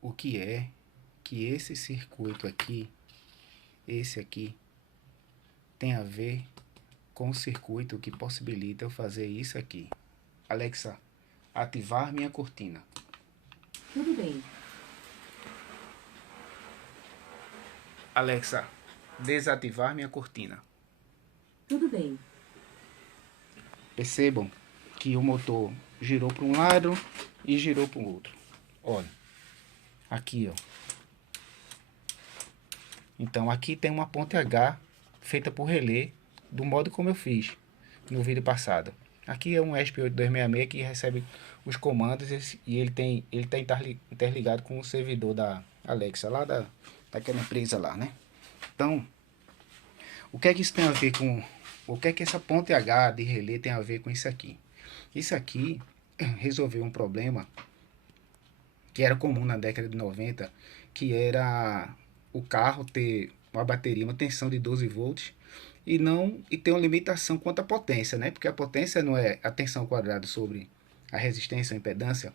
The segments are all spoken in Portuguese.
o que é que esse circuito aqui, esse aqui, tem a ver com o circuito que possibilita eu fazer isso aqui. Alexa, ativar minha cortina. Tudo bem. Alexa, desativar minha cortina. Tudo bem. Percebam que o motor girou para um lado e girou para o outro. Olha, aqui, ó. Então aqui tem uma ponte H feita por relé do modo como eu fiz no vídeo passado. Aqui é um ESP8266 que recebe os comandos e ele está interligado com o servidor da Alexa, daquela empresa lá, né? Então, o que é que isso tem a ver com... O que é que essa ponte H de relé tem a ver com isso aqui? Isso aqui resolveu um problema que era comum na década de 90, que era o carro ter uma bateria, uma tensão de 12 volts e ter uma limitação quanto à potência, né? Porque a potência não é a tensão quadrada sobre a resistência ou impedância.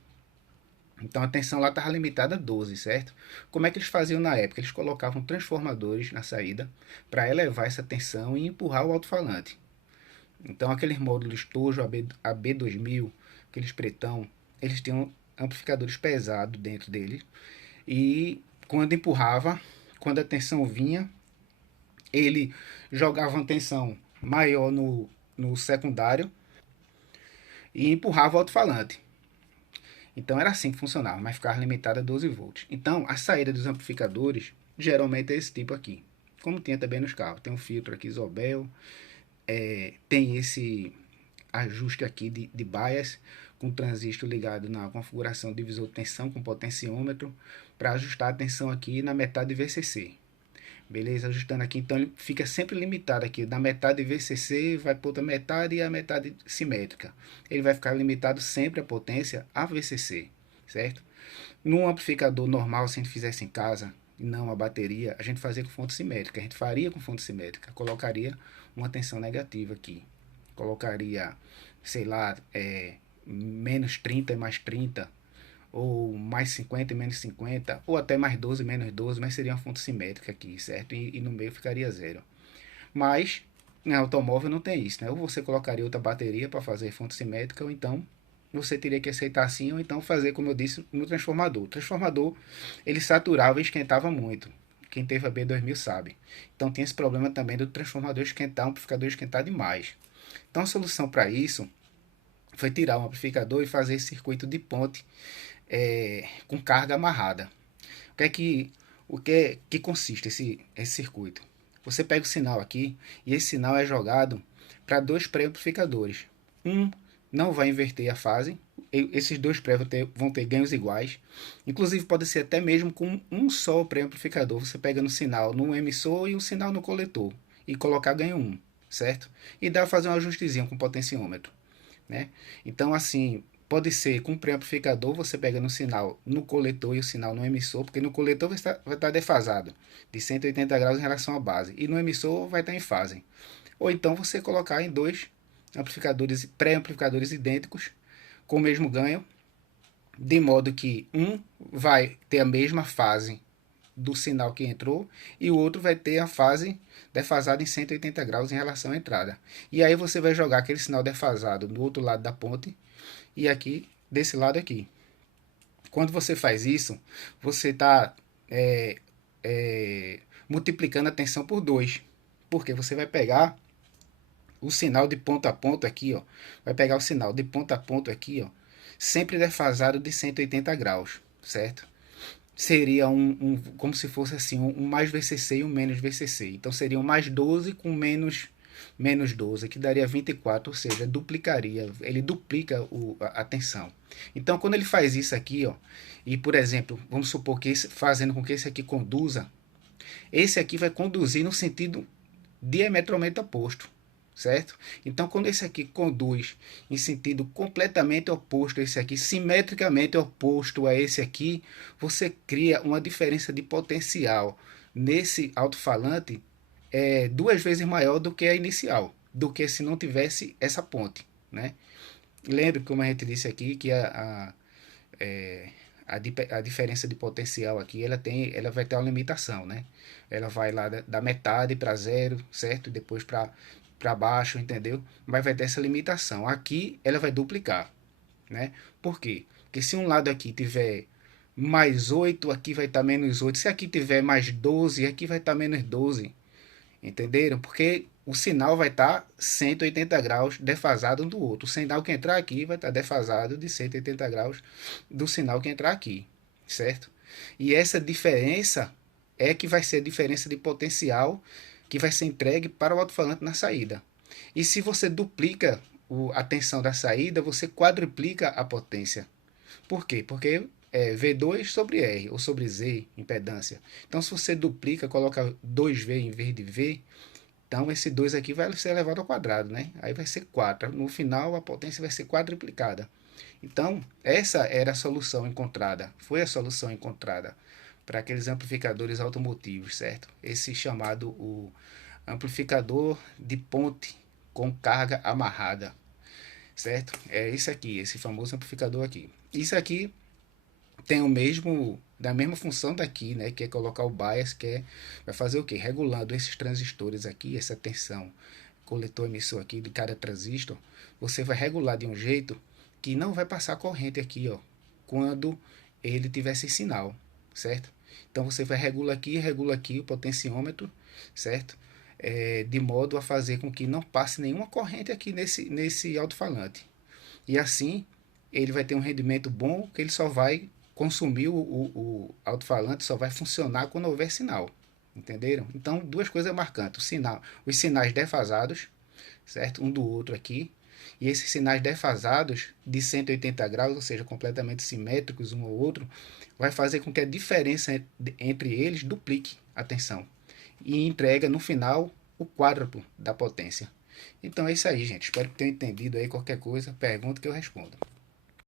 Então a tensão lá estava limitada a 12, certo? Como é que eles faziam na época? Eles colocavam transformadores na saída para elevar essa tensão e empurrar o alto-falante. Então aqueles módulos Tojo AB2000, aqueles pretão, eles tinham amplificadores pesados dentro deles e quando empurrava, quando a tensão vinha, ele jogava uma tensão maior no secundário e empurrava o alto-falante. Então era assim que funcionava, mas ficava limitado a 12 volts. Então a saída dos amplificadores geralmente é esse tipo aqui, como tinha também nos carros. Tem um filtro aqui Isobel, tem esse ajuste aqui de bias com transistor ligado na configuração divisor de tensão com potenciômetro para ajustar a tensão aqui na metade VCC. Beleza? Ajustando aqui, então ele fica sempre limitado aqui. Da metade VCC vai para outra metade e a metade simétrica. Ele vai ficar limitado sempre a potência a VCC, certo? Num amplificador normal, se a gente fizesse em casa, e não a bateria, a gente fazia com fonte simétrica. A gente faria com fonte simétrica. Colocaria uma tensão negativa aqui. Colocaria, sei lá, menos 30 e mais 30 ou mais 50 e menos 50 ou até mais 12 e menos 12, mas seria uma fonte simétrica aqui, certo? E no meio ficaria zero. Mas em automóvel não tem isso, né? Ou você colocaria outra bateria para fazer fonte simétrica, ou então você teria que aceitar assim, ou então fazer, como eu disse, no transformador. O transformador, ele saturava e esquentava muito. Quem teve a B2000 sabe. Então tem esse problema também do transformador esquentar, o amplificador esquentar demais. Então a solução para isso foi tirar o amplificador e fazer esse circuito de ponte com carga amarrada. O que é que consiste esse circuito? Você pega o sinal aqui e esse sinal é jogado para dois pré-amplificadores. Um não vai inverter a fase, esses dois pré vão ter ganhos iguais. Inclusive pode ser até mesmo com um só pré-amplificador. Você pega no sinal no emissor e um sinal no coletor e colocar ganho 1, certo? E dá para fazer um ajustezinho com potenciômetro, né? Então assim, pode ser com pré-amplificador, você pega no sinal no coletor e o sinal no emissor, porque no coletor vai estar defasado de 180 graus em relação à base, e no emissor vai estar em fase. Ou então você colocar em dois amplificadores, pré-amplificadores idênticos, com o mesmo ganho, de modo que um vai ter a mesma fase do sinal que entrou e o outro vai ter a fase defasada em 180 graus em relação à entrada. E aí você vai jogar aquele sinal defasado do outro lado da ponte e aqui desse lado aqui. Quando você faz isso, você está multiplicando a tensão por 2, porque você vai pegar o sinal de ponto a ponto aqui, ó, vai pegar o sinal de ponto a ponto aqui, ó, sempre defasado de 180 graus, certo? Seria como se fosse assim, um mais VCC e um menos VCC. Então seria um mais 12 com menos 12, que daria 24, ou seja, duplicaria, ele duplica a tensão. Então quando ele faz isso aqui, ó, e por exemplo, vamos supor que fazendo com que esse aqui conduza, esse aqui vai conduzir no sentido diametralmente oposto, certo? Então, quando esse aqui conduz em sentido completamente oposto a esse aqui, simetricamente oposto a esse aqui, você cria uma diferença de potencial nesse alto-falante duas vezes maior do que a inicial, do que se não tivesse essa ponte, né? Lembre, como a gente disse aqui, que a diferença de potencial aqui, ela vai ter uma limitação, né? Ela vai lá da metade para zero, certo? E depois para baixo, entendeu? Mas vai ter essa limitação. Aqui ela vai duplicar, né? Por quê? Porque se um lado aqui tiver mais 8, aqui vai estar menos 8. Se aqui tiver mais 12, aqui vai estar menos 12. Entenderam? Porque o sinal vai estar 180 graus defasado um do outro. O sinal que entrar aqui vai estar defasado de 180 graus do sinal que entrar aqui, certo? E essa diferença é que vai ser a diferença de potencial que vai ser entregue para o alto-falante na saída. E se você duplica a tensão da saída, você quadruplica a potência. Por quê? Porque é V2 sobre R, ou sobre Z, impedância. Então, se você duplica, coloca 2V em vez de V, então esse 2 aqui vai ser elevado ao quadrado, né? Aí vai ser 4. No final, a potência vai ser quadruplicada. Então, essa era a solução encontrada. Foi a solução encontrada para aqueles amplificadores automotivos, certo? Esse chamado o amplificador de ponte com carga amarrada, certo? É isso aqui, esse famoso amplificador aqui. Isso aqui tem da mesma função daqui, né, que é colocar o bias, vai fazer o quê? Regulando esses transistores aqui, essa tensão coletor emissor aqui de cada transistor, você vai regular de um jeito que não vai passar corrente aqui, ó, quando ele tiver sem sinal, certo? Então você vai regula aqui o potenciômetro, certo? De modo a fazer com que não passe nenhuma corrente aqui nesse alto-falante. E assim ele vai ter um rendimento bom, que ele só vai consumir o alto-falante, só vai funcionar quando houver sinal. Entenderam? Então, duas coisas marcantes: os sinais defasados, certo? Um do outro aqui. E esses sinais defasados de 180 graus, ou seja, completamente simétricos um ao outro, vai fazer com que a diferença entre eles duplique a tensão e entrega no final o quádruplo da potência. Então é isso aí, gente. Espero que tenham entendido aí. Qualquer coisa, pergunta que eu respondo.